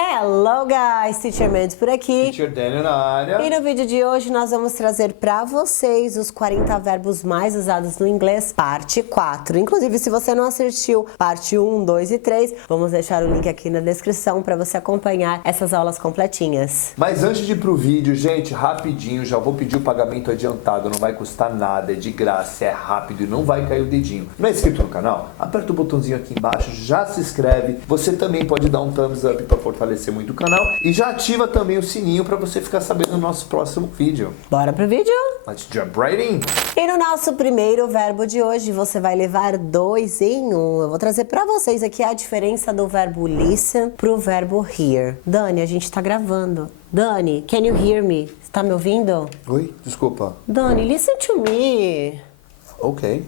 Hello guys, Teacher Mendes por aqui. Teacher Daniel na área. E no vídeo de hoje nós vamos trazer para vocês os 40 verbos mais usados no inglês, parte 4. Inclusive, se você não assistiu parte 1, 2 e 3, vamos deixar o link aqui na descrição para você acompanhar essas aulas completinhas. Mas antes de ir pro vídeo, gente, rapidinho, já vou pedir o pagamento adiantado, não vai custar nada, é de graça, é rápido e não vai cair o dedinho. Não é inscrito no canal? Aperta o botãozinho aqui embaixo, já se inscreve. Você também pode dar um thumbs up para fortalecer muito o canal e já ativa também o sininho para você ficar sabendo do nosso próximo vídeo. Bora pro vídeo? Let's jump right in! E no nosso primeiro verbo de hoje, você vai levar 2 em 1. Eu vou trazer para vocês aqui a diferença do verbo listen pro verbo hear. Dani, a gente tá gravando. Dani, can you hear me? Você tá me ouvindo? Oi, desculpa. Dani, listen to me. Ok.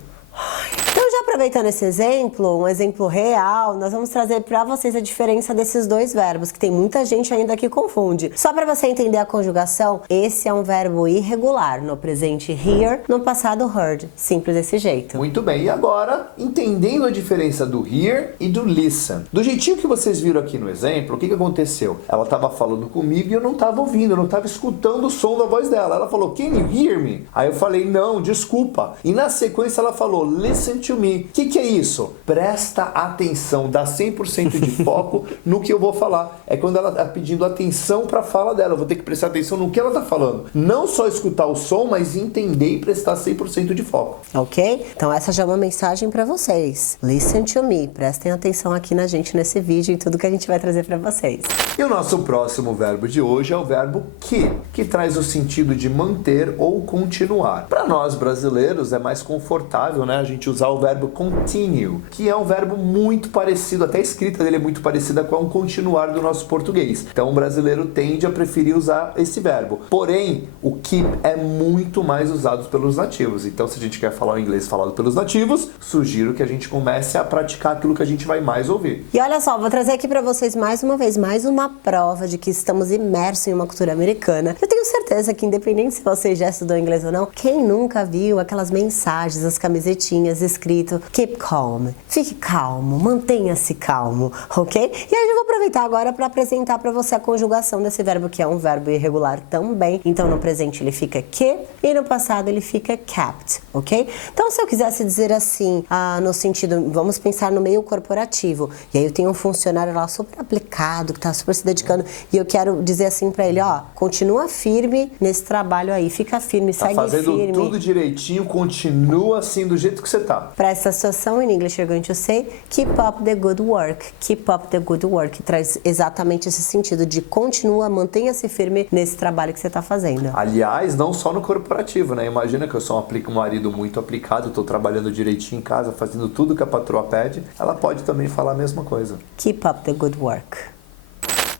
Então, já aproveitando esse exemplo, um exemplo real, nós vamos trazer para vocês a diferença desses dois verbos, que tem muita gente ainda que confunde. Só para você entender a conjugação, esse é um verbo irregular, no presente hear, no passado heard. Simples desse jeito. Muito bem, e agora, entendendo a diferença do hear e do listen. Do jeitinho que vocês viram aqui no exemplo, o que aconteceu? Ela estava falando comigo e eu não estava ouvindo, eu não estava escutando o som da voz dela. Ela falou, can you hear me? Aí eu falei, não, desculpa. E na sequência ela falou, listen to me. O que é isso? Presta atenção, dá 100% de foco no que eu vou falar. É quando ela está pedindo atenção para a fala dela. Eu vou ter que prestar atenção no que ela está falando. Não só escutar o som, mas entender e prestar 100% de foco. Ok? Então essa já é uma mensagem para vocês. Listen to me. Prestem atenção aqui na gente nesse vídeo e tudo que a gente vai trazer para vocês. E o nosso próximo verbo de hoje é o verbo que traz o sentido de manter ou continuar. Para nós brasileiros é mais confortável, né, a gente usar o verbo continue, que é um verbo muito parecido, até a escrita dele é muito parecida com o continuar do nosso português. Então o brasileiro tende a preferir usar esse verbo. Porém, o keep é muito mais usado pelos nativos. Então, se a gente quer falar o inglês falado pelos nativos, sugiro que a gente comece a praticar aquilo que a gente vai mais ouvir. E olha só, vou trazer aqui para vocês mais uma vez, mais uma prova de que estamos imersos em uma cultura americana. Eu tenho certeza que, independente se você já estudou inglês ou não, quem nunca viu aquelas mensagens, as camisetinhas escrito keep calm, fique calmo, mantenha-se calmo, ok? E aí eu vou aproveitar agora para apresentar para você a conjugação desse verbo, que é um verbo irregular também. Então no presente ele fica que e no passado ele fica kept, ok? Então se eu quisesse dizer assim, no sentido, vamos pensar no meio corporativo, e aí eu tenho um funcionário lá super aplicado, que está super se dedicando, e eu quero dizer assim para ele, ó, continua firme nesse trabalho aí, fica firme, segue firme. Tá fazendo tudo direitinho, continua assim do jeito que você tá. Para essa situação, in English, you're going to say, keep up the good work. Keep up the good work. Que traz exatamente esse sentido de continua, mantenha-se firme nesse trabalho que você está fazendo. Aliás, não só no corporativo, né? Imagina que eu sou um marido muito aplicado, estou trabalhando direitinho em casa, fazendo tudo que a patroa pede. Ela pode também falar a mesma coisa. Keep up the good work.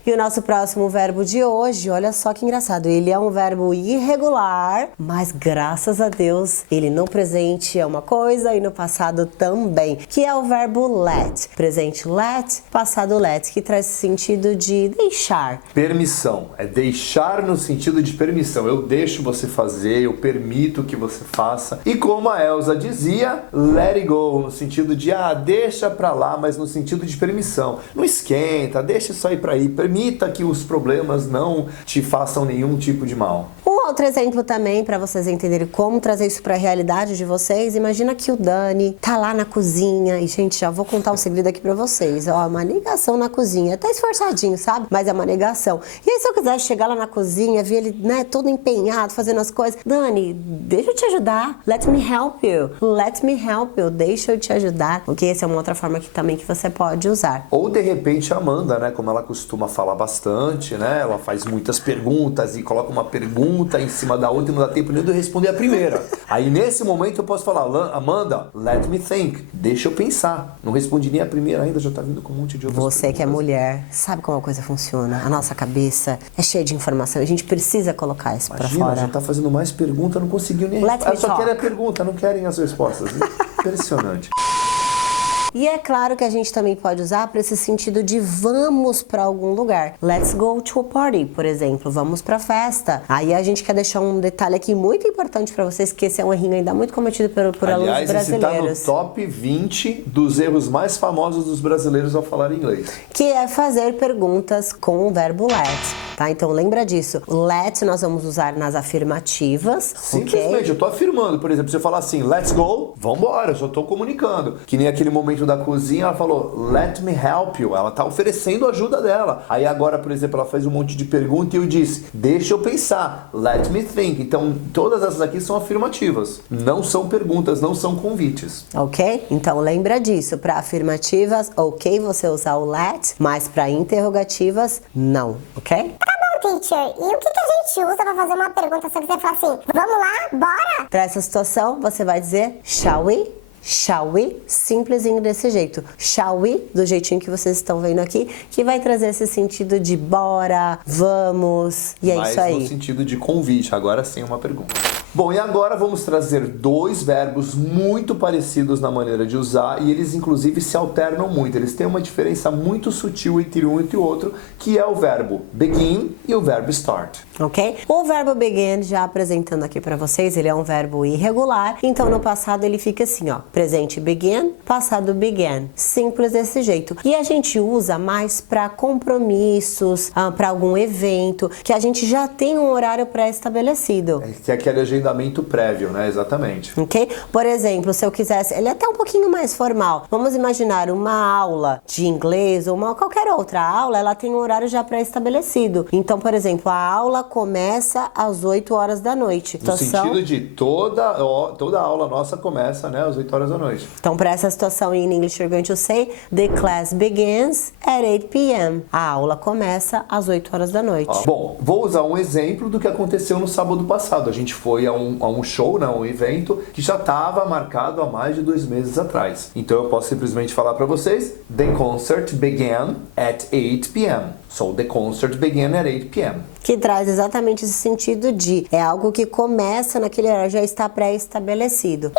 E o nosso próximo verbo de hoje, olha só que engraçado, ele é um verbo irregular, mas graças a Deus, ele no presente é uma coisa e no passado também, que é o verbo let. Presente let, passado let, que traz sentido de deixar. Permissão, é deixar no sentido de permissão. Eu deixo você fazer, eu permito que você faça. E como a Elsa dizia, let it go, no sentido de, deixa pra lá, mas no sentido de permissão. Não esquenta, deixa isso aí pra ir, permita que os problemas não te façam nenhum tipo de mal. Um outro exemplo também, para vocês entenderem como trazer isso para a realidade de vocês, imagina que o Dani tá lá na cozinha, e gente, já vou contar um segredo aqui para vocês, ó, uma negação na cozinha, tá esforçadinho, sabe? Mas é uma negação. E aí se eu quiser chegar lá na cozinha, ver ele, né, todo empenhado, fazendo as coisas, Dani, deixa eu te ajudar, let me help you, deixa eu te ajudar, ok? Essa é uma outra forma que também que você pode usar. Ou de repente a Amanda, né, como ela costuma falar bastante, né, ela faz muitas perguntas e coloca uma pergunta em cima da outra e não dá tempo nem de eu responder a primeira. Aí nesse momento eu posso falar, Amanda, let me think, deixa eu pensar. Não respondi nem a primeira ainda, já tá vindo com um monte de outras Você perguntas. que é mulher, sabe como a coisa funciona? A nossa cabeça é cheia de informação, a gente precisa colocar isso pra fora. Já tá fazendo mais pergunta, não conseguiu nem responder. Só querem a pergunta, não querem as respostas. Impressionante. E é claro que a gente também pode usar para esse sentido de vamos para algum lugar. Let's go to a party, por exemplo. Vamos para festa. Aí a gente quer deixar um detalhe aqui muito importante para vocês, que esse é um errinho ainda muito cometido por alunos brasileiros. Aliás, esse tá no top 20 dos erros mais famosos dos brasileiros ao falar inglês. Que é fazer perguntas com o verbo let. Tá? Então lembra disso. Let nós vamos usar nas afirmativas. Simplesmente, okay? eu tô afirmando. Por exemplo, se eu falar assim, let's go, vambora, eu só tô comunicando. Que nem aquele momento da cozinha, ela falou, let me help you. Ela tá oferecendo ajuda dela. Aí agora, por exemplo, ela faz um monte de pergunta e eu disse, deixa eu pensar, let me think. Então, todas essas aqui são afirmativas. Não são perguntas, não são convites. Ok? Então lembra disso. Para afirmativas, ok, você usar o let, mas para interrogativas, não. Ok? Teacher, e o que a gente usa pra fazer uma pergunta? Se você falar assim, vamos lá, bora? Para essa situação, você vai dizer shall we? Shall we? Simplesinho desse jeito. Shall we? Do jeitinho que vocês estão vendo aqui, que vai trazer esse sentido de bora, vamos, e é mas isso aí. no sentido de convite, agora sim uma pergunta. Bom, e agora vamos trazer dois verbos muito parecidos na maneira de usar e eles inclusive se alternam muito. Eles têm uma diferença muito sutil entre um e o outro, que é o verbo begin e o verbo start. Ok? O verbo begin, já apresentando aqui para vocês, ele é um verbo irregular, então no passado ele fica assim, ó, presente begin, passado began, simples desse jeito. E a gente usa mais para compromissos, para algum evento, que a gente já tem um horário pré-estabelecido. Que é aquele agendamento prévio, né? Exatamente. Ok? Por exemplo, se eu quisesse, ele é até um pouquinho mais formal. Vamos imaginar uma aula de inglês ou qualquer outra aula, ela tem um horário já pré-estabelecido. Então, por exemplo, a aula começa às 8 horas da noite. No sentido de toda aula nossa começa, né, às 8 horas da noite. Então, para essa situação em English, you're going to say the class begins at 8 p.m. A aula começa às 8 horas da noite. Bom, vou usar um exemplo do que aconteceu no sábado passado. A gente foi a um show, né, um evento que já estava marcado há mais de 2 meses atrás. Então eu posso simplesmente falar para vocês, the concert began at 8 p.m. So the concert began at 8 p.m. Que traz exatamente esse sentido de é algo que começa naquele horário, já está pré-estabelecido.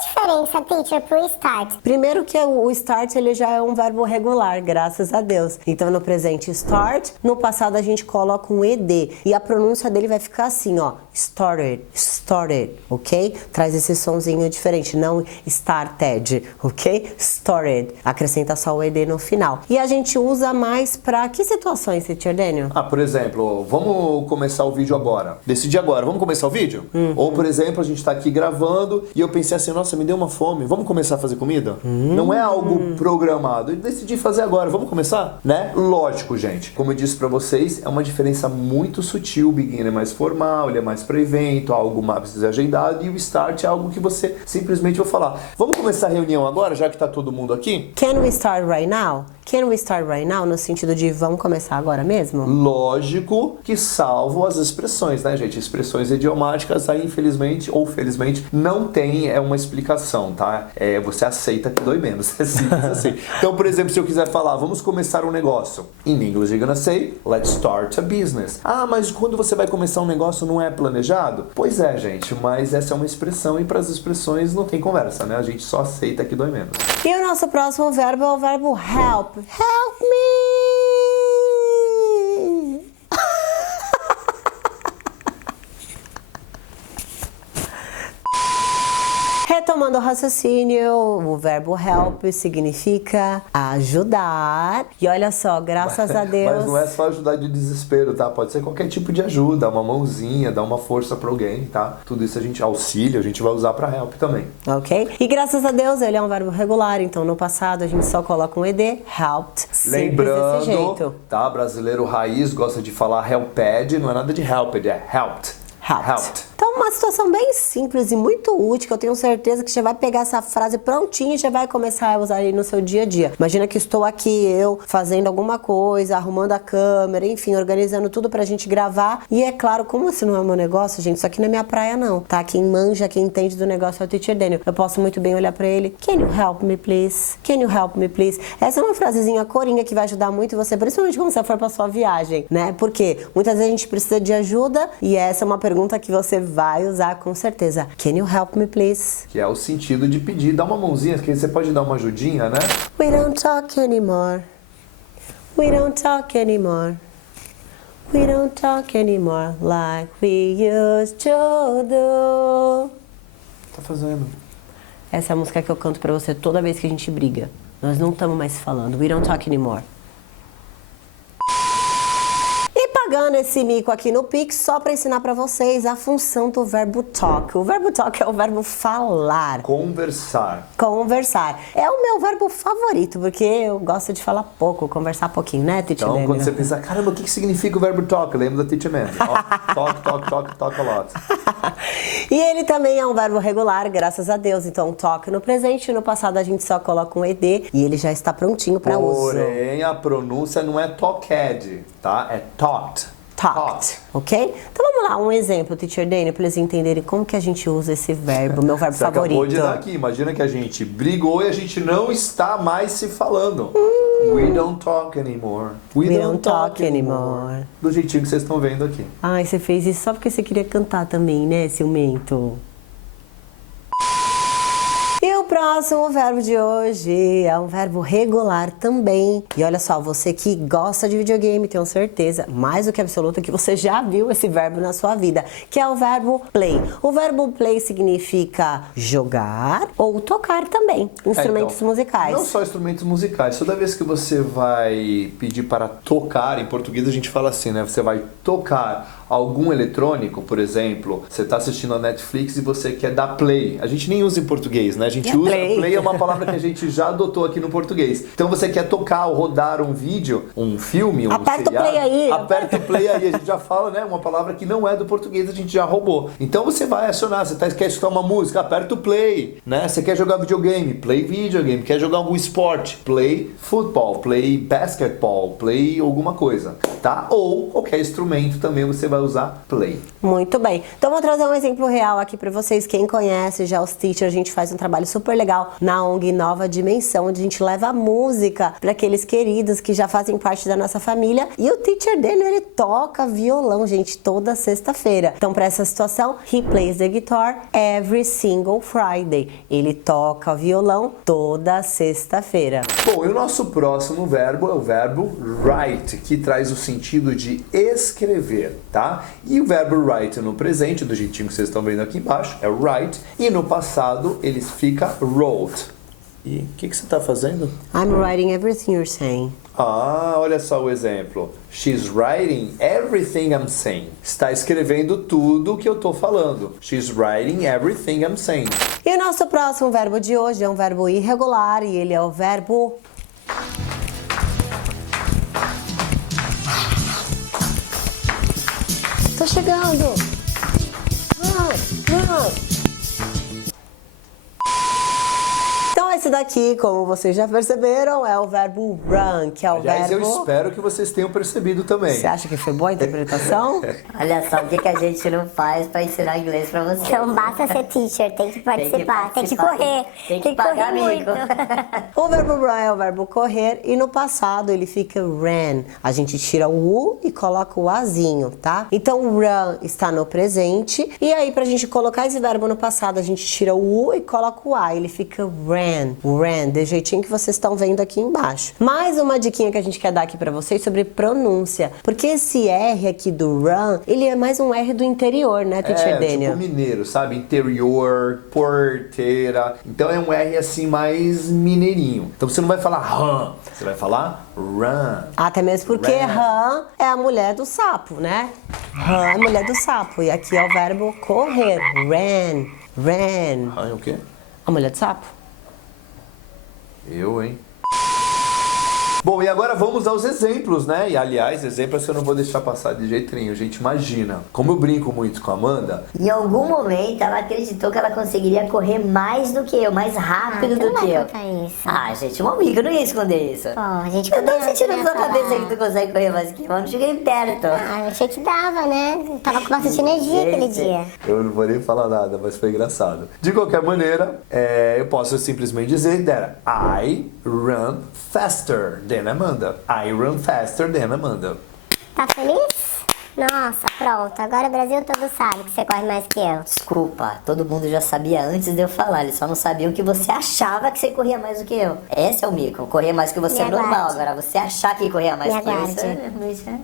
Diferença, teacher, pro start? Primeiro que o start ele já é um verbo regular, graças a Deus. Então no presente start, no passado a gente coloca um ed e a pronúncia dele vai ficar assim, ó, started, started, ok? Traz esse sonzinho diferente, não started, ok? Started, acrescenta só o ed no final. E a gente usa mais para que situações, teacher Daniel? Por exemplo, vamos começar o vídeo agora. Decidi agora, vamos começar o vídeo? Ou, por exemplo, a gente tá aqui gravando e eu pensei assim, nossa, me deu uma fome, vamos começar a fazer comida? Não é algo programado, eu decidi fazer agora, vamos começar? Né? Lógico, gente. Como eu disse pra vocês, é uma diferença muito sutil. O begin é mais formal, ele é mais para evento, algo mais agendado, e o start é algo que você simplesmente vai falar. Vamos começar a reunião agora, já que tá todo mundo aqui? Can we start right now? Can we start right now? No sentido de vamos começar agora mesmo? Lógico que salvo as expressões, né, gente? Expressões idiomáticas aí, infelizmente ou felizmente, não tem uma explicação, tá? Você aceita que dói menos. É simples assim. Então, por exemplo, se eu quiser falar, vamos começar um negócio. In English, you're gonna say, let's start a business. Mas quando você vai começar um negócio não é planejado? Pois é, gente, mas essa é uma expressão e para as expressões não tem conversa, né? A gente só aceita que dói menos. E o nosso próximo verbo é o verbo help. Help me! Retomando o raciocínio, o verbo help significa ajudar. E olha só, graças a Deus... Mas não é só ajudar de desespero, tá? Pode ser qualquer tipo de ajuda, uma mãozinha, dar uma força pra alguém, tá? Tudo isso a gente auxilia, a gente vai usar pra help também. Ok? E graças a Deus ele é um verbo regular, então no passado a gente só coloca um ed, helped, lembrando, desse jeito. Tá? Brasileiro raiz gosta de falar helped, não é nada de helped, é helped. Helped. Então, uma situação bem simples e muito útil, que eu tenho certeza que você vai pegar essa frase prontinha e já vai começar a usar aí no seu dia a dia. Imagina que estou aqui, eu, fazendo alguma coisa, arrumando a câmera, enfim, organizando tudo pra gente gravar. E é claro, como esse não é o meu negócio, gente, isso aqui não é minha praia não, tá? Quem manja, quem entende do negócio é o Teacher Daniel. Eu posso muito bem olhar pra ele, can you help me, please? Can you help me, please? Essa é uma frasezinha coringa que vai ajudar muito você, principalmente quando você for pra sua viagem, né? Porque muitas vezes a gente precisa de ajuda e essa é uma pergunta que você vai vai usar com certeza. Can you help me, please? Que é o sentido de pedir, dá uma mãozinha, que você pode dar uma ajudinha, né? We don't talk anymore. We don't talk anymore. We don't talk anymore like we used to do. Tá fazendo. Essa é a música que eu canto pra você toda vez que a gente briga. Nós não estamos mais falando. We don't talk anymore. E pagando esse mico aqui no Pix, só para ensinar para vocês a função do verbo talk. O verbo talk é o verbo falar. Conversar. Conversar. É o meu verbo favorito, porque eu gosto de falar pouco, conversar pouquinho, né, Teacher Então, Daniel? quando você pensa, caramba, o que significa o verbo talk? Lembra da Teacher Mandy. Talk a lot. E ele também é um verbo regular, graças a Deus. Então, talk no presente, no passado a gente só coloca um ed e ele já está prontinho para uso. Porém, a pronúncia não é talked, tá? É talked. Talked, ok? Então vamos lá, um exemplo, Teacher Daniel, para eles entenderem como que a gente usa esse verbo, meu verbo Você favorito. acabou de dar aqui. Imagina que a gente brigou e a gente não está mais se falando. We don't talk anymore. We don't talk anymore. Do jeitinho que vocês estão vendo aqui. Ai, você fez isso só porque você queria cantar também, né, ciumento? E o próximo verbo de hoje é um verbo regular também. E olha só, você que gosta de videogame, tenho certeza, mais do que absoluta, que você já viu esse verbo na sua vida, que é o verbo play. O verbo play significa jogar ou tocar também, instrumentos Então, musicais. Não só instrumentos musicais. Toda vez que você vai pedir para tocar, em português a gente fala assim, né? Você vai tocar algum eletrônico, por exemplo, você está assistindo a Netflix e você quer dar play. A gente nem usa em português, né? A gente usa play é uma palavra que a gente já adotou aqui no português. Então você quer tocar ou rodar um vídeo, um filme, um Aperta seriado. o play aí. Aperta o play aí. A gente já fala, né? Uma palavra que não é do português, a gente já roubou. Então você vai acionar, quer escutar uma música, aperta o play, né? Você quer jogar videogame, play videogame. Quer jogar algum esporte, play football, play basketball, play alguma coisa, tá? Ou qualquer instrumento também você vai usar play. Muito bem. Então vou trazer um exemplo real aqui para vocês. Quem conhece já os teachers, a gente faz um trabalho super legal na ONG Nova Dimensão, onde a gente leva a música para aqueles queridos que já fazem parte da nossa família. E o teacher dele, ele toca violão, gente, toda sexta-feira. Então, para essa situação, he plays the guitar every single Friday. Ele toca violão toda sexta-feira. Bom, e o nosso próximo verbo é o verbo write, que traz o sentido de escrever, tá? E o verbo write no presente, do jeitinho que vocês estão vendo aqui embaixo, é write, e no passado ele fica wrote. E o que você está fazendo? I'm writing everything you're saying. Ah, olha só o exemplo. She's writing everything I'm saying. Está escrevendo tudo o que eu estou falando. She's writing everything I'm saying. E o nosso próximo verbo de hoje é um verbo irregular e ele é o verbo... Tô chegando! Run! Então esse daqui, como vocês já perceberam, é o verbo run, que é o Aliás, verbo... eu espero que vocês tenham percebido também. Você acha que foi boa a interpretação? Olha só, o que a gente não faz pra ensinar inglês pra você. Não basta ser teacher, tem que participar, tem que correr. Tem que pagar correr amigo. muito. O verbo run é o verbo correr e no passado ele fica ran. A gente tira o U e coloca o Azinho, tá? Então o run está no presente e aí pra gente colocar esse verbo no passado a gente tira o U e coloca o A. Ele fica ran, do jeitinho que vocês estão vendo aqui embaixo. Mais uma diquinha que a gente quer dar aqui pra vocês sobre pronúncia. Porque esse R aqui do run, ele é mais um R do interior, né, Teacher Daniel? Tipo mineiro, sabe? Interior, porteira. Então é um R assim mais mineirinho. Então você não vai falar run, você vai falar run. Até mesmo porque rã é a mulher do sapo, né? Rã é a mulher do sapo. E aqui é o verbo correr. Ran. Run é o quê? A mulher do sapo. Eu, hein? Bom, e agora vamos aos exemplos, né? E aliás, exemplos que eu não vou deixar passar de jeito nenhum. Gente, imagina, como eu brinco muito com a Amanda. Em algum momento ela acreditou que ela conseguiria correr mais do que eu, mais rápido tu não do vai que eu. contar isso. Ah, gente, uma amiga, eu não ia esconder isso. Pô, a gente Eu não combina sentindo na sua nessa cabeça barra. que tu consegue correr mais que eu, não cheguei perto. Ah, eu achei que dava, né? Eu tava com bastante energia aquele dia. Eu não vou nem falar nada, mas foi engraçado. De qualquer maneira, eu posso simplesmente dizer that I run faster than Amanda. I run faster than Amanda. Tá feliz? Nossa, pronto. Agora o Brasil todo sabe que você corre mais que eu. Desculpa, todo mundo já sabia antes de eu falar. Eles só não sabiam que você achava que você corria mais do que eu. Esse é o mico. Correr mais do que você Me é normal. aguarde. Agora, você achar que corria mais Me que eu, aguarde. isso é...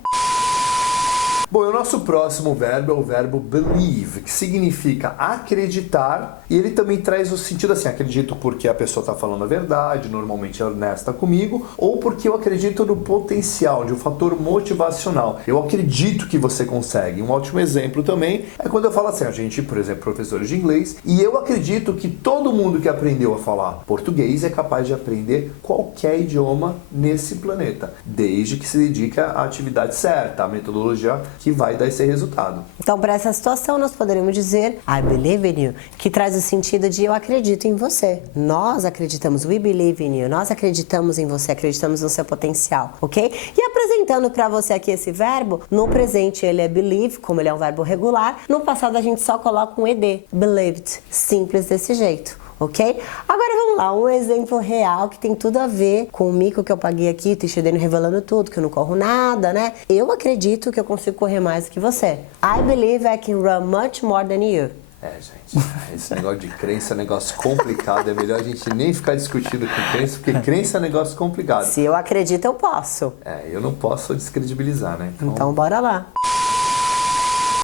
Bom, e o nosso próximo verbo é o verbo believe, que significa acreditar, e ele também traz o sentido assim, acredito porque a pessoa está falando a verdade, normalmente é honesta comigo, ou porque eu acredito no potencial, de um fator motivacional. Eu acredito que você consegue. Um ótimo exemplo também é quando eu falo assim, a gente, por exemplo, professores de inglês, e eu acredito que todo mundo que aprendeu a falar português é capaz de aprender qualquer idioma nesse planeta, desde que se dedique à atividade certa, à metodologia que vai dar esse resultado. Então, para essa situação, nós poderíamos dizer I believe in you, que traz o sentido de eu acredito em você. Nós acreditamos, we believe in you. Nós acreditamos em você, acreditamos no seu potencial, ok? E apresentando para você aqui esse verbo, no presente ele é believe, como ele é um verbo regular. No passado a gente só coloca um ed, believed, simples desse jeito. Ok? Agora vamos lá, um exemplo real que tem tudo a ver com o mico que eu paguei aqui, o Teacher Dani revelando tudo, que eu não corro nada, né? Eu acredito que eu consigo correr mais do que você. I believe I can run much more than you. Gente, esse negócio de crença é um negócio complicado, é melhor a gente nem ficar discutindo com crença, porque crença é um negócio complicado. Se eu acredito, eu posso. Eu não posso descredibilizar, né? Então bora lá.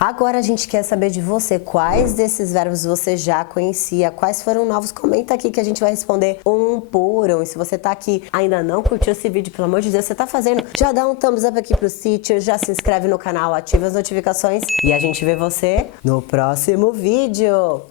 Agora a gente quer saber de você, quais desses verbos você já conhecia, quais foram novos, comenta aqui que a gente vai responder um por um. E se você tá aqui ainda não curtiu esse vídeo, pelo amor de Deus, você tá fazendo, já dá um thumbs up aqui pro Teacher, já se inscreve no canal, ativa as notificações e a gente vê você no próximo vídeo.